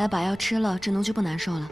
来把药吃了，志农就不难受了。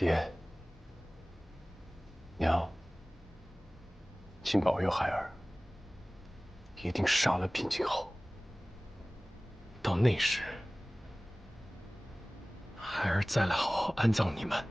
爹，娘，请保佑孩儿，一定杀了平静后。到那时，孩儿再来好好安葬你们。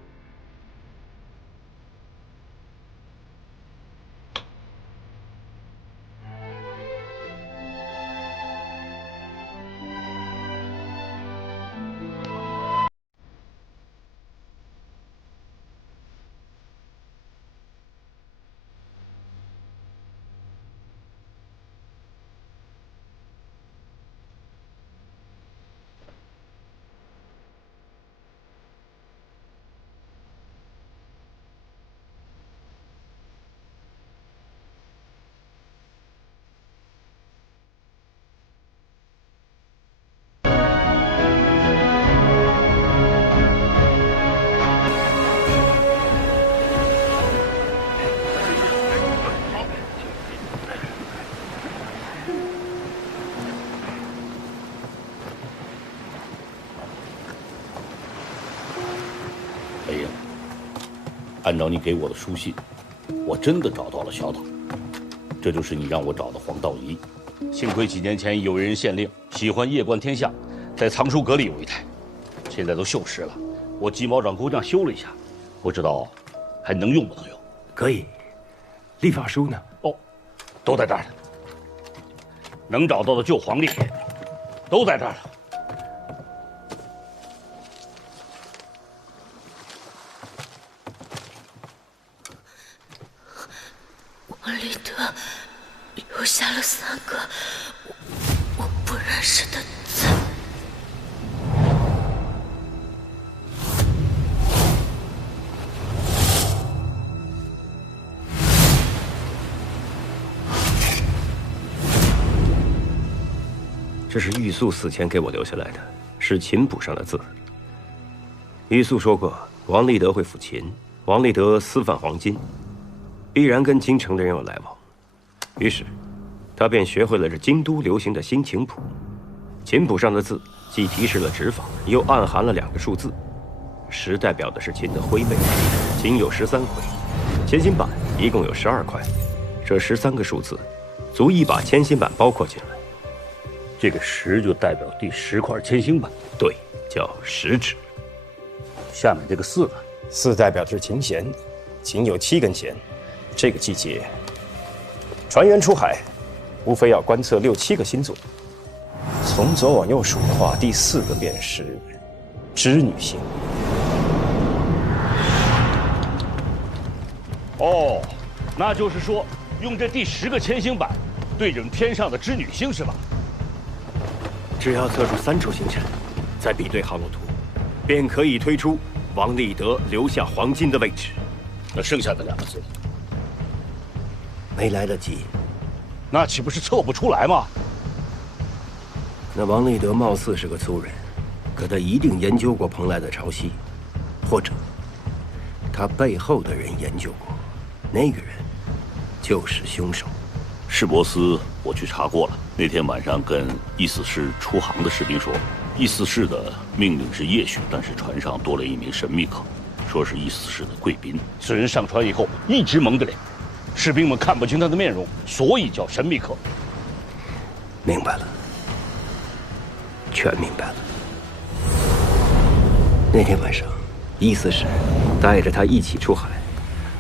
飞鹰，按照你给我的书信，我真的找到了小岛，这就是你让我找的黄道仪。幸亏几年前有人县令喜欢夜观天象，在藏书阁里有一台，现在都锈蚀了，我鸡毛长工匠修了一下，不知道还能用不能用？可以。历法书呢？哦，都在这儿呢。能找到的旧黄历都在这儿了。王立德留下了3个我不认识的字。这是玉素死前给我留下来的，是琴谱上的字。玉素说过，王立德会抚琴，王立德私贩黄金，必然跟京城的人有来往。于是，他便学会了这京都流行的新琴谱。琴谱上的字既提示了指法，又暗含了2个数字。10代表的是琴的徽背，琴有13回，千心板一共有12块，这13个数字，足以把千心板包括进来。这个10就代表第10块千星板，对，叫10指。下面这个4呢？4代表的是琴弦，琴有7根弦。这个季节，船员出海，无非要观测6、7个星座。从左往右数的话，第4个便是织女星。哦，那就是说，用这第10个千星板对准天上的织女星是吧？只要测出3处星辰，再比对航路图，便可以推出王立德留下黄金的位置。那剩下的2个字，没来得及。那岂不是测不出来吗？那王立德貌似是个粗人，可他一定研究过蓬莱的潮汐，或者他背后的人研究过，那个人就是凶手。市博司我去查过了，那天晚上跟意思是出航的士兵说，意思是的命令是夜巡，但是船上多了一名神秘客，说是意思是的贵宾。此人上船以后一直蒙着脸，士兵们看不清他的面容，所以叫神秘客。明白了，全明白了。那天晚上，意思是带着他一起出海，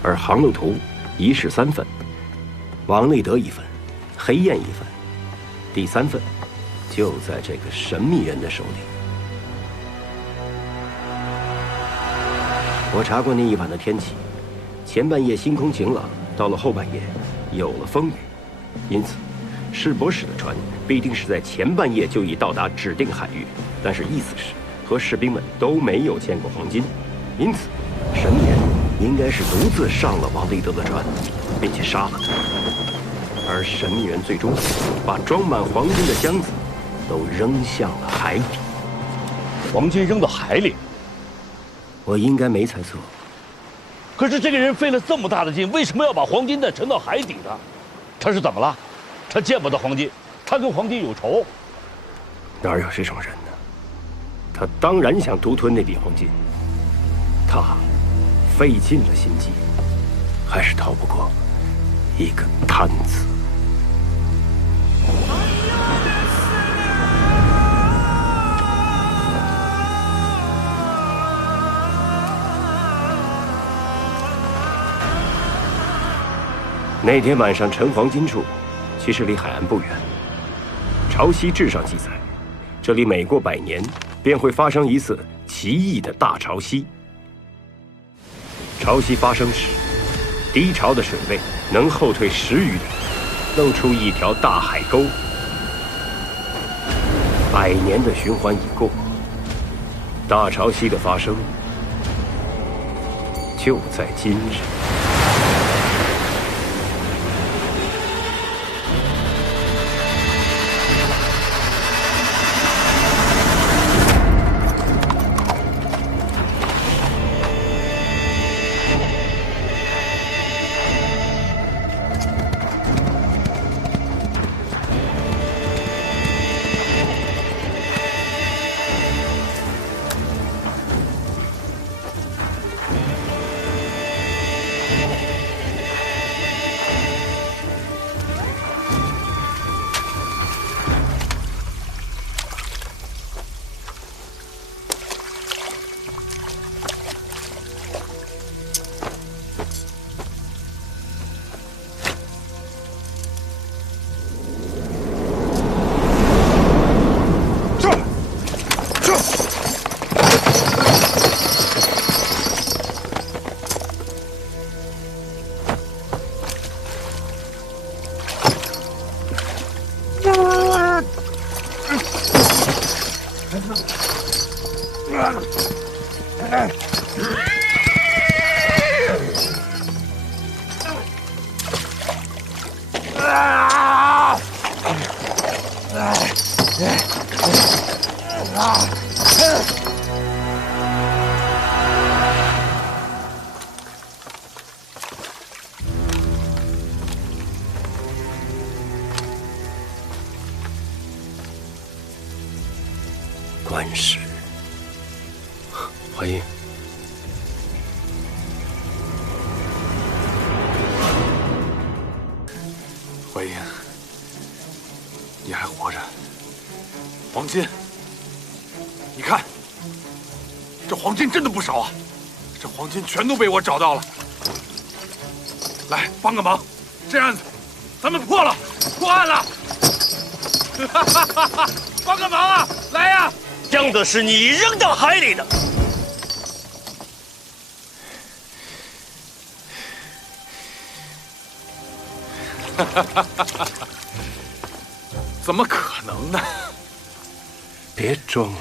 而航路图一式3份，王立德1份，黑雁1份，第3份就在这个神秘人的手里。我查过那一晚的天气，前半夜星空晴朗，到了后半夜有了风雨，因此市博使的船必定是在前半夜就已到达指定海域，但是意思是和士兵们都没有见过黄金，因此神秘人应该是独自上了王立德的船，并且杀了他。而神秘人最终把装满黄金的箱子都扔向了海底。黄金扔到海里？我应该没猜错。可是这个人费了这么大的劲，为什么要把黄金蛋沉到海底呢？他是怎么了？他见不到黄金，他跟黄金有仇？哪有这种人呢？他当然想独吞那笔黄金。他费尽了心机，还是逃不过一个贪字。那天晚上沉黄金处，其实离海岸不远。潮汐志上记载，这里每过100年，便会发生一次奇异的大潮汐。潮汐发生时，低潮的水位能后退10余里，露出一条大海沟。100年的循环已过，大潮汐的发生就在今日。关氏，怀英，怀英，你还活着。黄金，你看，这黄金真的不少啊！这黄金全都被我找到了。来，帮个忙，这案子咱们破了，破案了！哈哈哈哈！帮个忙啊！来呀！江的是你扔到海里的。怎么可能呢？别装了，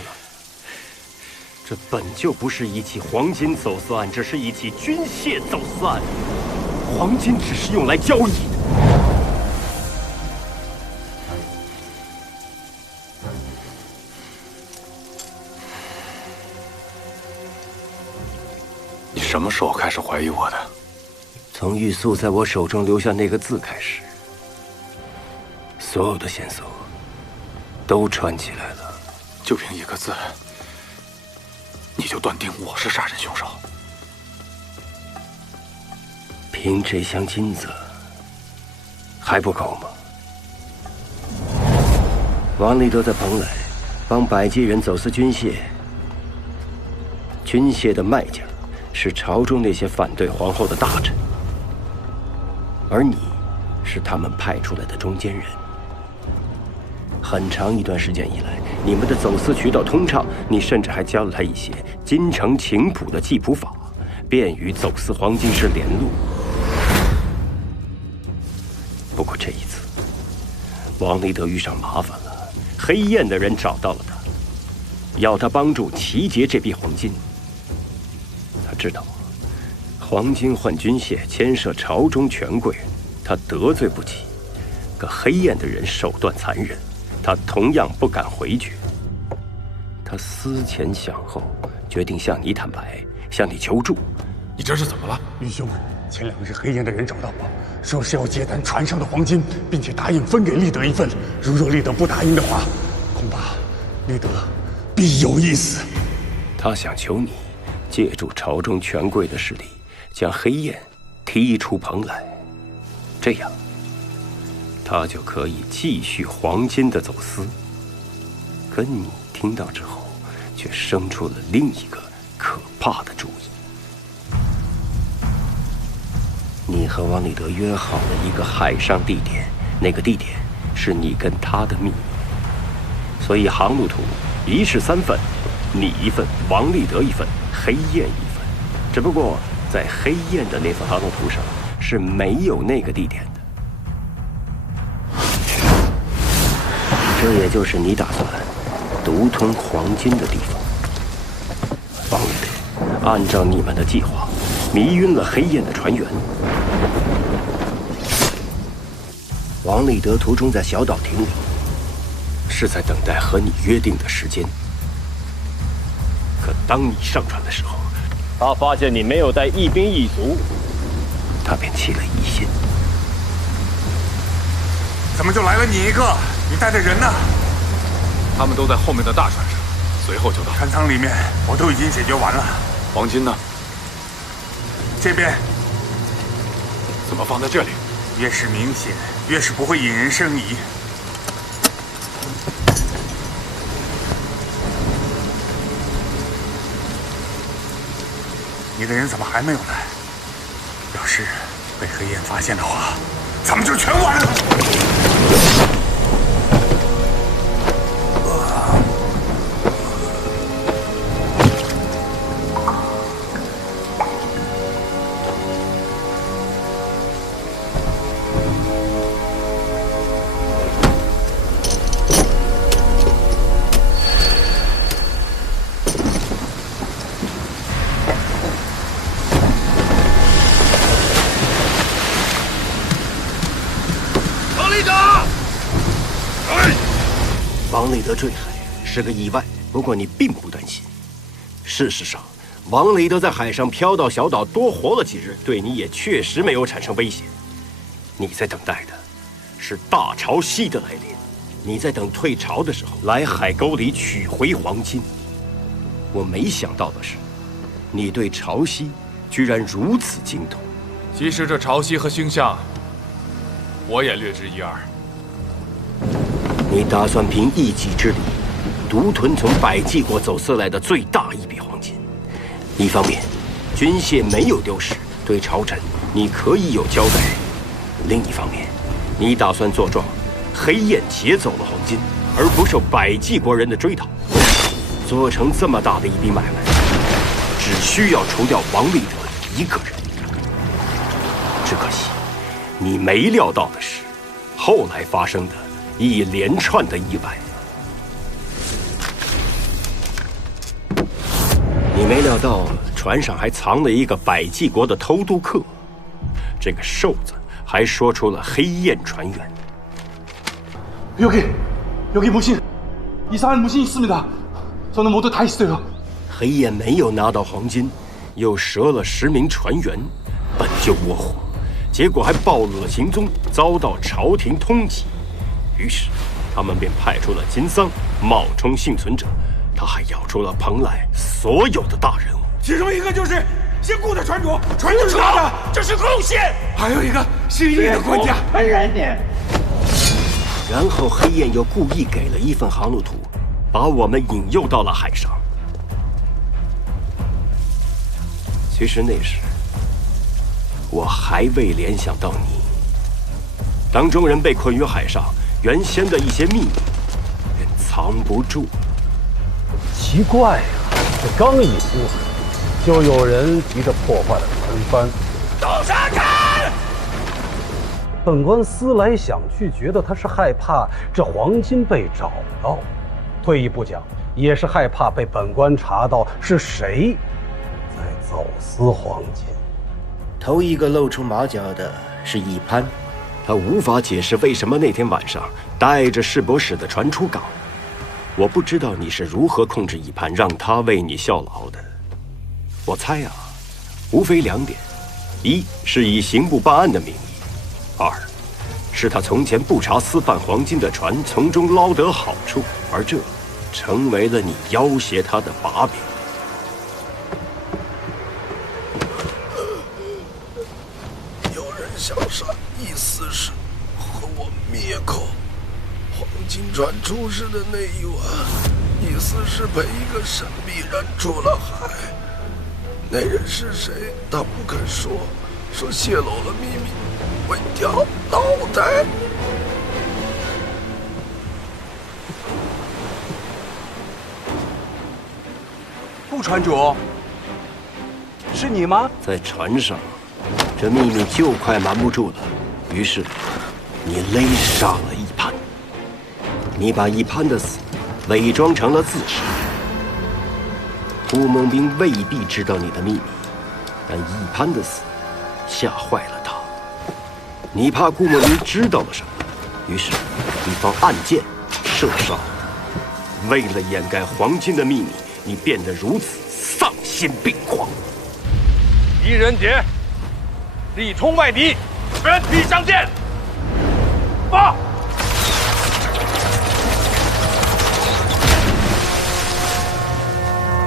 这本就不是一起黄金走私案，这是一起军械走私案。黄金只是用来交易的。你什么时候开始怀疑我的？从玉素在我手中留下那个字开始，所有的线索都串起来了。就凭一个字，你就断定我是杀人凶手？凭这箱金子还不够吗？王立德在蓬莱帮百济人走私军械，军械的卖家是朝中那些反对皇后的大臣，而你是他们派出来的中间人。很长一段时间以来，你们的走私渠道通畅，你甚至还教了他一些京城琴谱的记谱法，便于走私黄金时联络。不过这一次，王立德遇上麻烦了，黑燕的人找到了他，要他帮助齐劫这笔黄金。他知道黄金换军械牵涉朝中权贵，他得罪不起。可黑燕的人手段残忍，他同样不敢回绝。他思前想后，决定向你坦白，向你求助。你这是怎么了？玉兄，前2日黑燕的人找到我，说是要接单船上的黄金，并且答应分给立德一份。如若立德不答应的话，恐怕立德必有一死。他想求你借助朝中权贵的势力，将黑燕踢出蓬莱，这样他就可以继续黄金的走私。可你听到之后，却生出了另一个可怕的主意。你和王立德约好了一个海上地点，那个地点是你跟他的秘密。所以航路图一式3份，你1份，王立德1份，黑燕1份。只不过在黑燕的那份航路图上是没有那个地点的。这也就是你打算独吞黄金的地方。王立德按照你们的计划，迷晕了黑燕的船员。王立德途中在小岛停留，是在等待和你约定的时间。可当你上船的时候，他发现你没有带一兵一卒，他便起了疑心。怎么就来了你一个？你带的人呢？他们都在后面的大船上，随后就到。船舱里面我都已经解决完了。黄金呢？这边怎么放在这里？越是明显，越是不会引人生疑。你的人怎么还没有来？要是被黑燕发现的话，咱们就全完了。王立德坠海是个意外，不过你并不担心。事实上，王立德在海上漂到小岛多活了几日，对你也确实没有产生威胁。你在等待的是大潮汐的来临。你在等退潮的时候来海沟里取回黄金。我没想到的是，你对潮汐居然如此精通。其实这潮汐和星象，我也略知一二。你打算凭一己之力，独吞从百济国走私来的最大一笔黄金。一方面，军械没有丢失，对朝臣你可以有交代；另一方面，你打算作状，黑雁劫走了黄金，而不受百济国人的追讨。做成这么大的一笔买卖，只需要除掉王立德一个人。只可惜，你没料到的是，后来发生的一连串的意外。你没料到船上还藏了一个百济国的偷渡客，这个瘦子还说出了黑雁船员。 여기 무신 이상한 무신이 있습니다. 저는 모두 다 있어요. 黑雁没有拿到黄金，又折了10名船员，本就窝火，结果还暴露了行踪，遭到朝廷通缉。于是，他们便派出了金桑冒充幸存者，他还咬出了蓬莱所有的大人物，其中一个就是姓顾的船主，船主说的，这是贡献。还有一个姓易的官家，安然点。 然后黑雁又故意给了一份航路图，把我们引诱到了海上。其实那时，我还未联想到你。当众人被困于海上，原先的一些秘密便藏不住了。奇怪呀，这刚一出海，就有人急着破坏了船帆。动手看！ 本官思来想去，觉得他是害怕这黄金被找到，退一步讲，也是害怕被本官查到是谁在走私黄金。头一个露出马脚的是一潘，他无法解释为什么那天晚上带着世博使的船出港。我不知道你是如何控制一潘，让他为你效劳的。我猜啊，无非2点：一是以刑部办案的名义。 2是他从前不查私贩黄金的船，从中捞得好处，而这成为了你要挟他的把柄。有人想杀易四世和我灭口。黄金船出事的那一晚，易四世陪一个神秘人出了海。那人是谁？他不肯说，说泄露了秘密。 会掉脑袋！顾船主，是你吗？在船上，这秘密就快瞒不住了。于是，你勒杀了一潘。你把一潘的死伪装成了自杀。顾梦兵未必知道你的秘密，但一潘的死吓坏了他。 你怕顾梦兵知道了什么，于是你放暗箭射杀了他。为了掩盖黄金的秘密，你变得如此丧心病狂。狄仁杰，力冲外敌，全体上阵！发！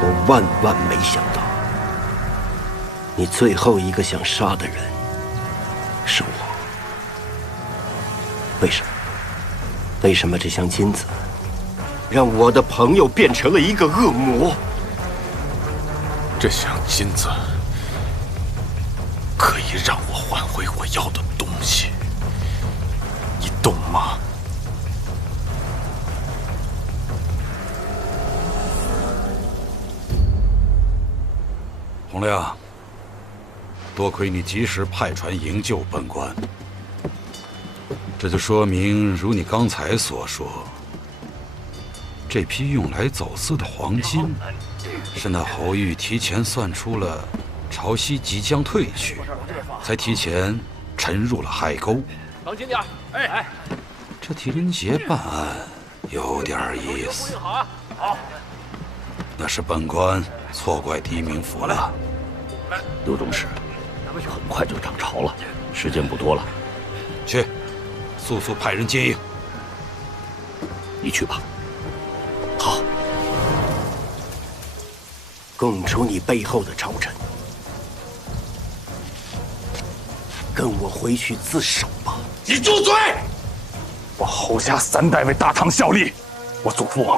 我万万没想到，你最后一个想杀的人是我。 为什么？为什么这箱金子让我的朋友变成了一个恶魔？这箱金子可以让我换回我要的东西，你懂吗？洪亮，多亏你及时派船营救本官。 这就说明，如你刚才所说，这批用来走私的黄金，是那侯玉提前算出了潮汐即将退去，才提前沉入了海沟。当心点！哎，这狄仁杰办案有点意思。好，那是本官错怪狄明府了。刘中士，很快就涨潮了，时间不多了，去。 速速派人接应。你去吧。好，供出你背后的朝臣，跟我回去自首吧。你住嘴！我侯家3代为大唐效力，我祖父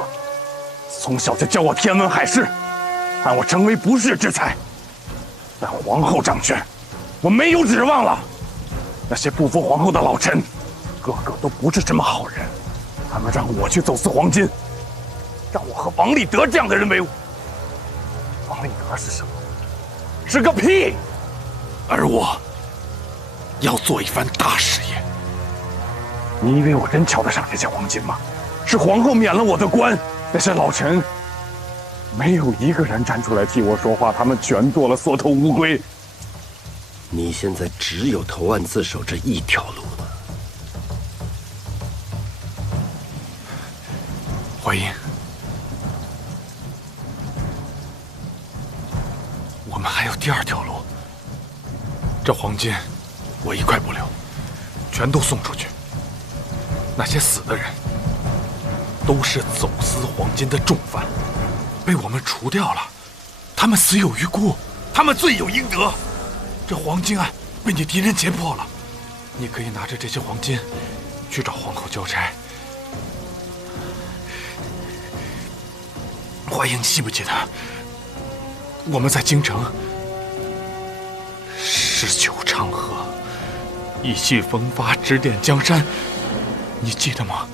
从小就教我天文海事，让我成为不世之才。但皇后掌权，我没有指望了。那些不服皇后的老臣，个个都不是什么好人。他们让我去走私黄金，让我和王立德这样的人为伍。王立德是什么？是个屁！而我要做一番大事业。你以为我真瞧得上这些黄金吗？是皇后免了我的官，那些老臣没有一个人站出来替我说话，他们全做了缩头乌龟。你现在只有投案自首这一条路了。淮阴，我们还有第2条路。这黄金我一块不留，全都送出去。那些死的人都是走私黄金的重犯，被我们除掉了。他们死有余辜，他们罪有应得。这黄金案被你敌人揭破了，你可以拿着这些黄金去找皇后交差。淮阴，记不记得我们在京城诗酒唱和，意气风发，指点江山，你记得吗？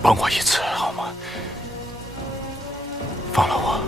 帮我一次好吗？放了我。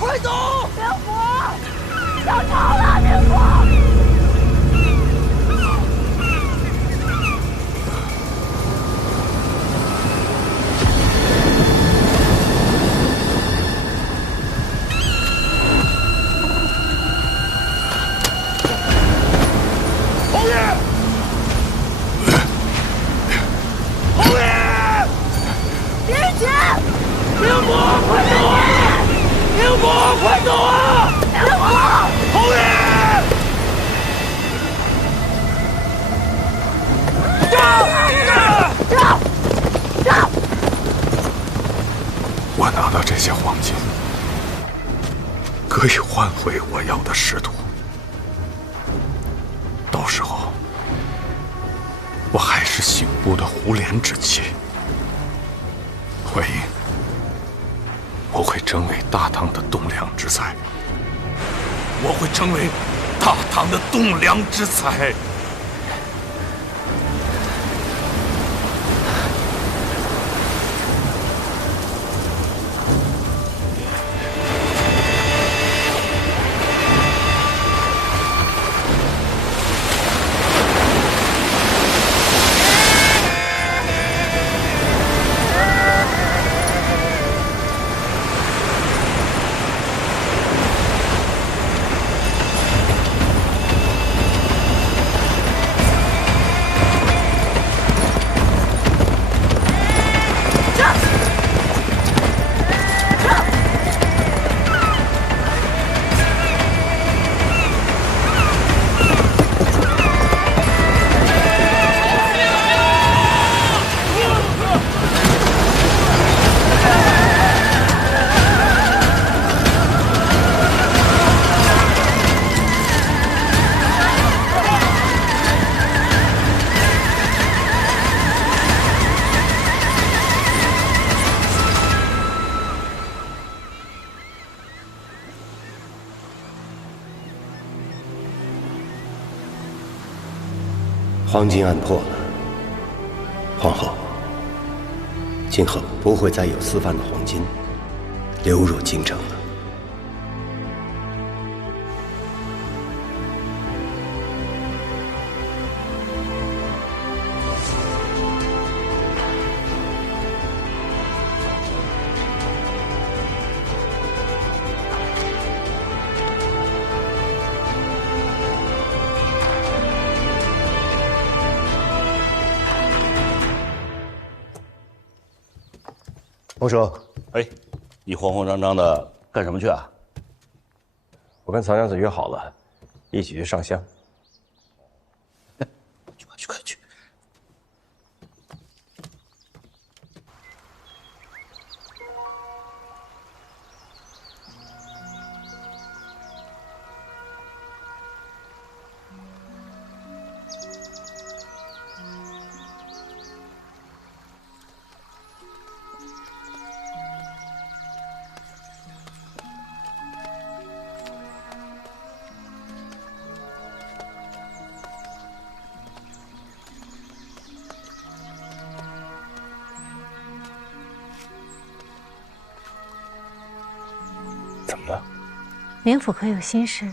快走！灵符，要逃了，灵符！ 快走啊！灵符，侯爷！走！我拿到这些黄金，可以换回我要的师徒。到时候，我还是刑部的胡连之妻。慧英。 我会成为大唐的栋梁之才，我会成为大唐的栋梁之才。黄金案破了，皇后，今后不会再有私贩的黄金流入京城了。王叔，哎，你慌慌张张的干什么去啊？我跟曹娘子约好了，一起去上香。快去！怎么了？灵府可有心事？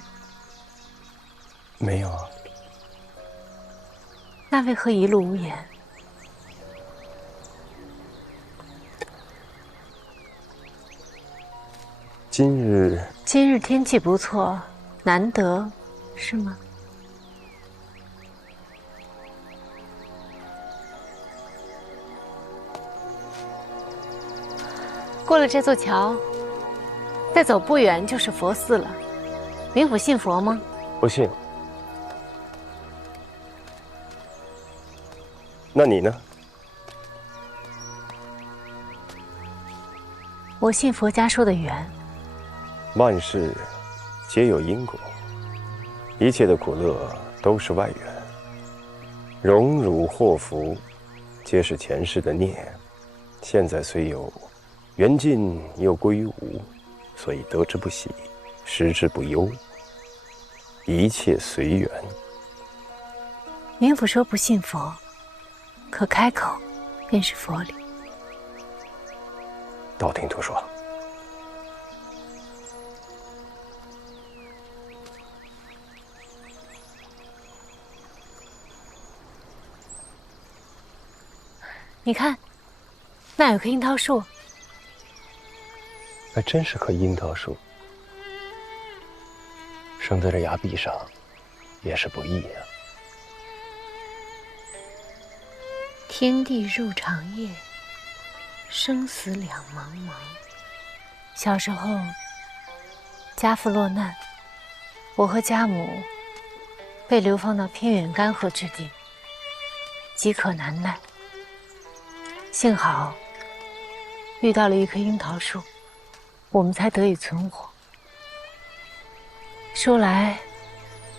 没有啊。那为何一路无言？今日天气不错，难得，是吗？过了这座桥，再走不远就是佛寺了。灵府信佛吗？不信。那你呢？我信佛家说的缘。万事皆有因果，一切的苦乐都是外缘。荣辱祸福，皆是前世的孽。现在虽有，缘尽又归无，所以得之不喜，失之不忧。一切随缘。灵府说不信佛，可开口便是佛理。道听途说。你看，那有棵樱桃树。还真是棵樱桃树，生在这崖壁上，也是不易呀。天地入长夜，生死两茫茫。小时候，家父落难，我和家母被流放到偏远干涸之地，饥渴难耐。幸好遇到了一棵樱桃树，我们才得以存活。说来，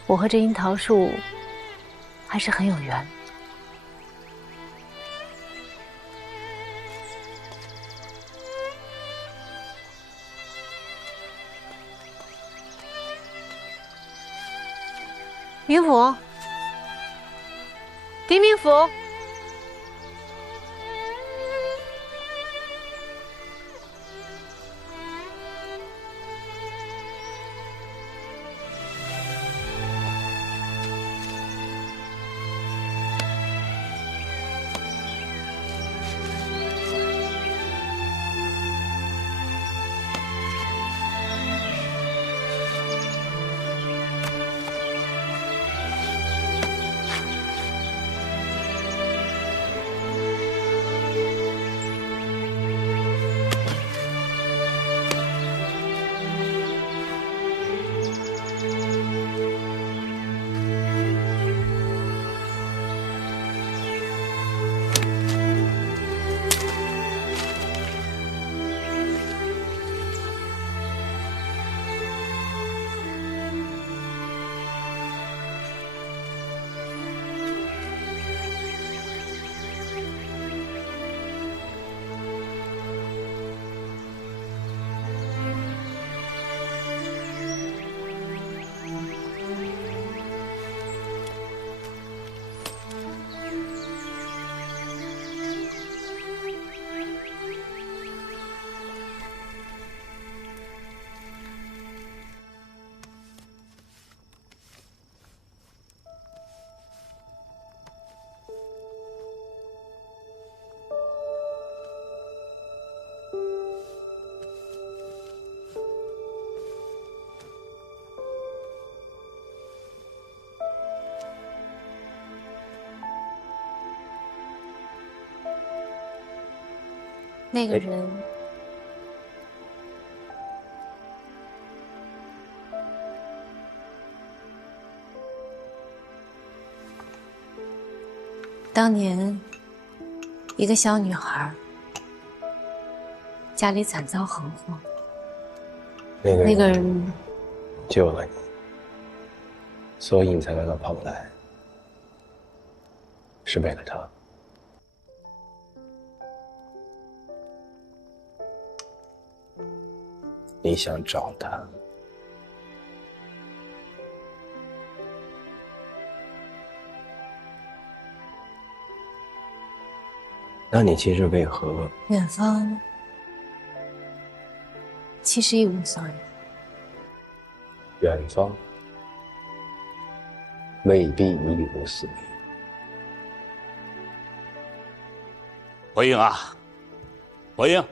我和这樱桃树还是很有缘。冥府，狄冥府。那个人，当年一个小女孩，家里惨遭横祸，那个人救了你，所以你才来到蓬莱，是为了他。你想找他，那你今日为何？远方其实一无所有。远方未必一无所有。回应啊，回应！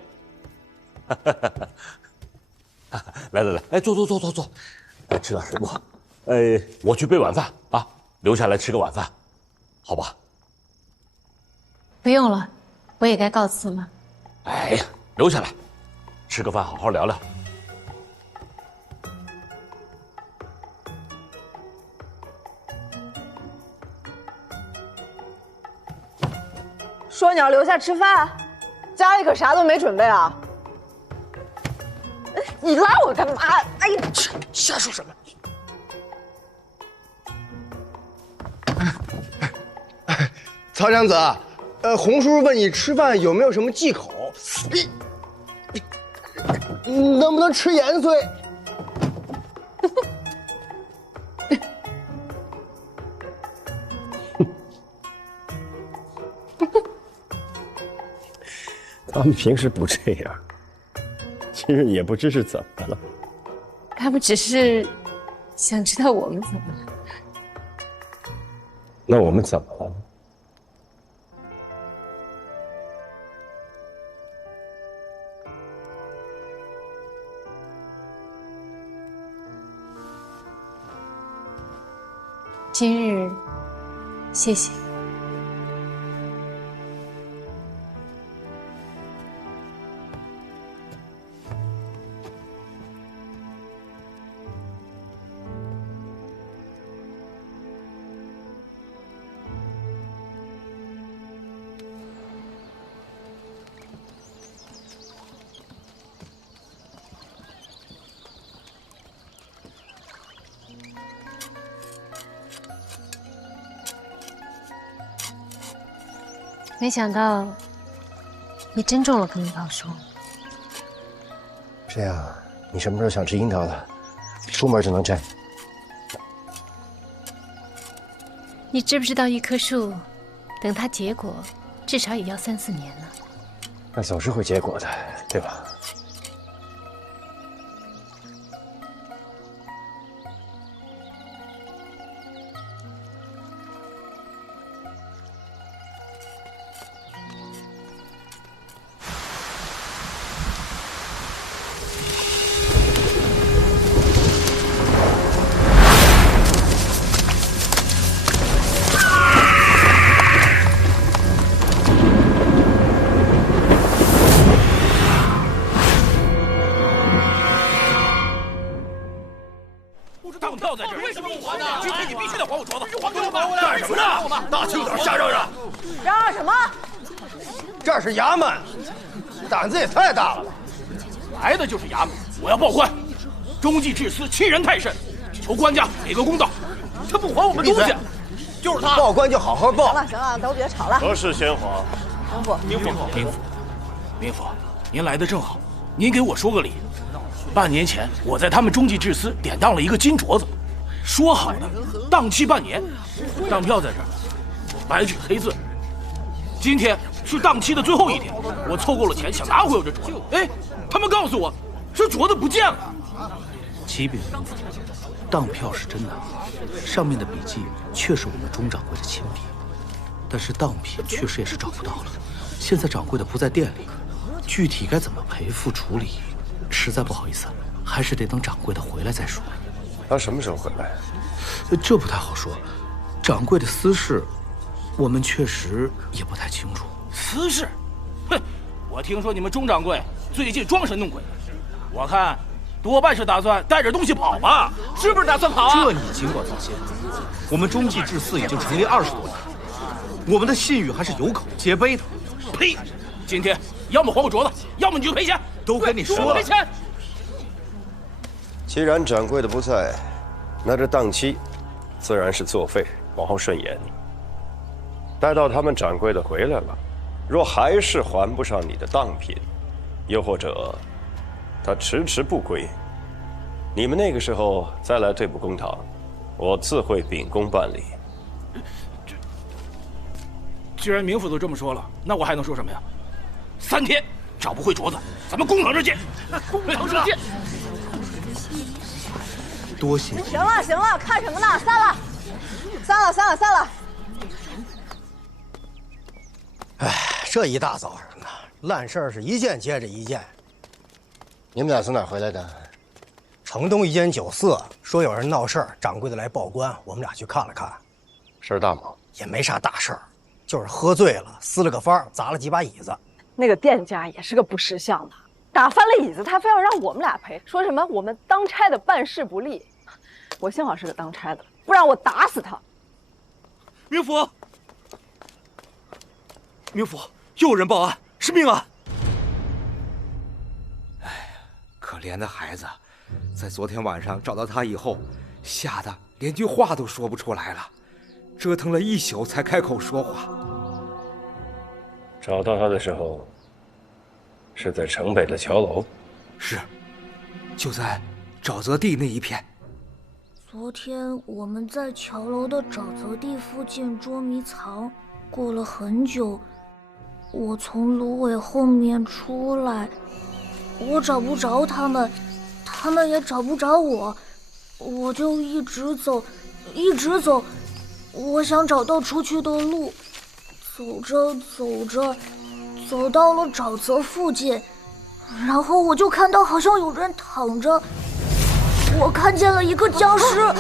来来来，哎，坐，哎，吃点水果。我去备晚饭啊，留下来吃个晚饭，好吧？不用了，我也该告辞了。哎呀，留下来，吃个饭，好好聊聊。说你要留下吃饭，家里可啥都没准备啊！你拉我干嘛？哎呀，瞎说什么？曹娘子，洪叔叔问你吃饭有没有什么忌口？你能不能吃盐碎？他们平时不这样，今日也不知是怎么了。他们只是想知道我们怎么了。那我们怎么了？今日谢谢。没想到你真中了根老叔。这样，你什么时候想吃樱桃了？出门就能摘。你知不知道一棵树，等它结果，至少也要3、4年呢？那总是会结果的，对吧？这是衙门，胆子也太大了吧！来的就是衙门，我要报官。中计治私，欺人太甚，求官家给个公道。他不还我们东西，就是他。报官就好好报。行了行了，都别吵了。何事先皇？明府，明府，您来的正好，您给我说个理。半年前，我在他们中计治私典当了一个金镯子，说好的当期半年，当票在这儿，白纸黑字。今天是当期的最后一天，我凑够了钱，想拿回我这镯子。哎，他们告诉我，这镯子不见了。启禀明府，当票是真的，上面的笔迹确是我们钟掌柜的亲笔，但是当品确实也是找不到了。现在掌柜的不在店里，具体该怎么赔付处理，实在不好意思，还是得等掌柜的回来再说。他什么时候回来？这不太好说，掌柜的私事，我们确实也不太清楚。私事？哼！我听说你们钟掌柜最近装神弄鬼，我看多半是打算带着东西跑吧？是不是打算跑啊？这你尽管放心，我们中计治私已经成立20多年，我们的信誉还是有口皆碑的。呸！今天要么还我镯子，要么你就赔钱。都跟你说了。赔钱。既然掌柜的不在，那这当期自然是作废，往后顺延。待到他们掌柜的回来了，若还是还不上你的当品，又或者他迟迟不归，你们那个时候再来对簿公堂，我自会秉公办理。既然明府都这么说了，那我还能说什么呀？3天找不回镯子，咱们公堂上见。公堂上见。多谢。行了行了，看什么呢？散了。哎，这一大早上的烂事儿是一件接着一件。你们俩从哪儿回来的？城东一间酒肆说有人闹事儿，掌柜的来报官，我们俩去看了看。事儿大吗？也没啥大事儿，就是喝醉了，撕了个方，砸了几把椅子。那个店家也是个不识相的，打翻了椅子，他非要让我们俩赔，说什么我们当差的办事不力。我幸好是个当差的，不然我打死他。明府，又有人报案，是命案。哎呀，可怜的孩子，在昨天晚上找到他以后，吓得连句话都说不出来了，折腾了一宿才开口说话。找到他的时候，是在城北的桥楼。是，就在沼泽地那一片。昨天我们在桥楼的沼泽地附近捉迷藏，过了很久，我从芦苇后面出来，我找不着他们，他们也找不着我，我就一直走，我想找到出去的路。走着，走到了沼泽附近，然后我就看到好像有人躺着，我看见了一个僵尸。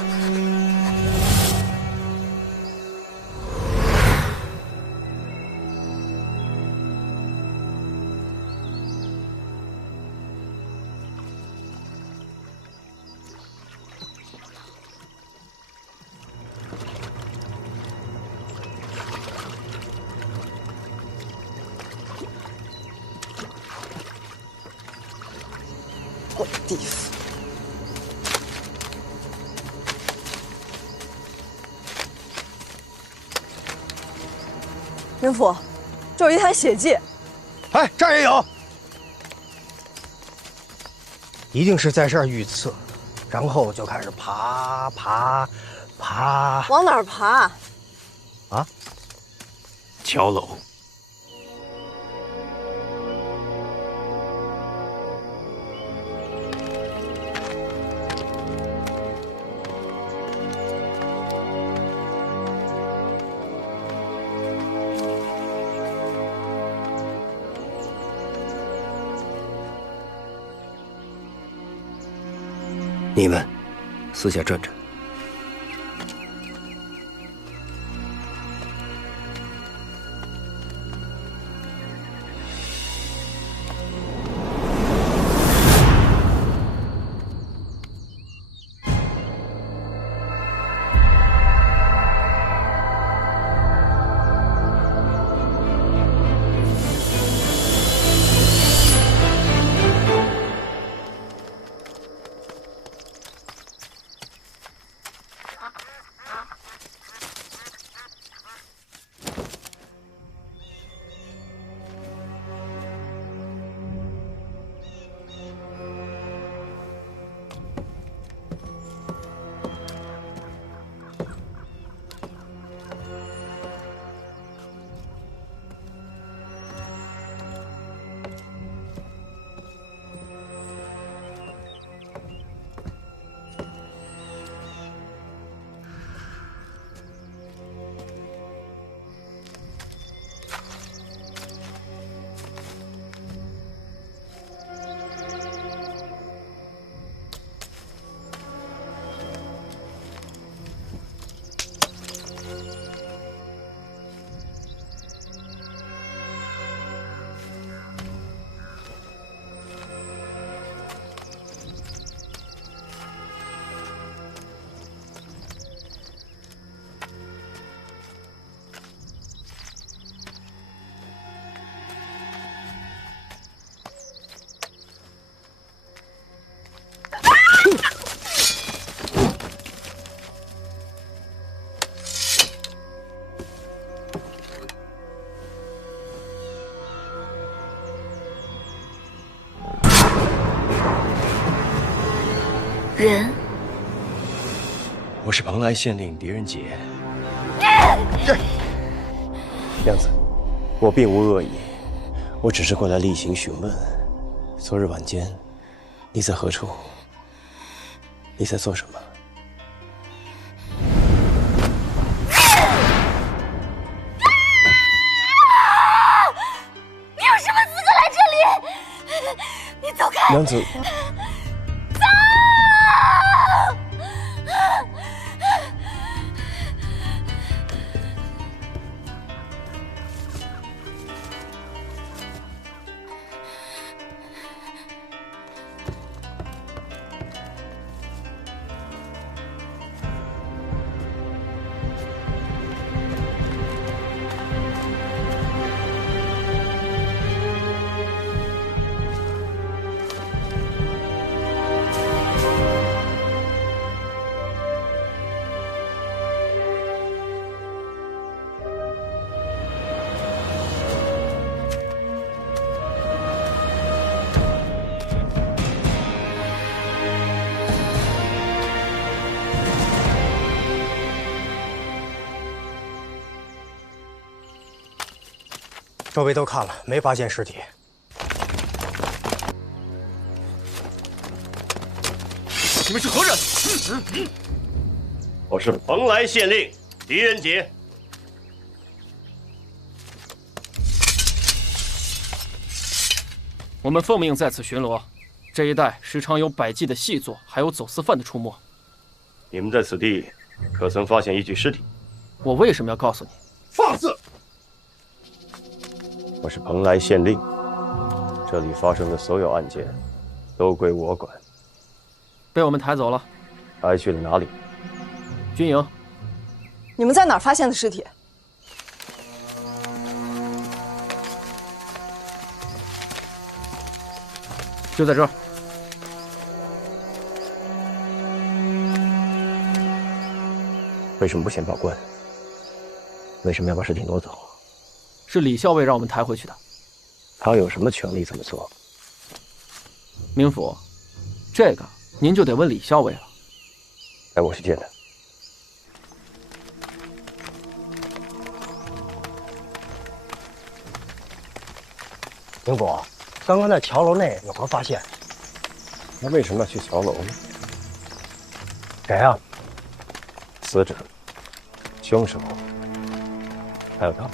地府。云府，这有一台血迹。哎，这儿也有，一定是在这儿遇刺，然后就开始爬。往哪儿爬？啊？桥楼。你们私下转转。人，我是蓬莱县令狄仁杰。娘子，我并无恶意，我只是过来例行询问。昨日晚间，你在何处？你在做什么？你有什么资格来这里？你走开！娘子。周围都看了，没发现尸体。你们是何人？我是蓬莱县令狄仁杰。我们奉命在此巡逻，这一带时常有百计的细作，还有走私犯的出没。你们在此地可曾发现一具尸体？我为什么要告诉你？放肆！我是蓬莱县令，这里发生的所有案件都归我管。被我们抬走了。抬去了哪里？军营。你们在哪儿发现的尸体？就在这儿。为什么不先报官？为什么要把尸体挪走？是李校尉让我们抬回去的。他有什么权利这么做？明府，这个您就得问李校尉了。带我去见他。明府，刚刚在桥楼内有何发现？那为什么要去桥楼呢？谁啊？死者、凶手，还有他。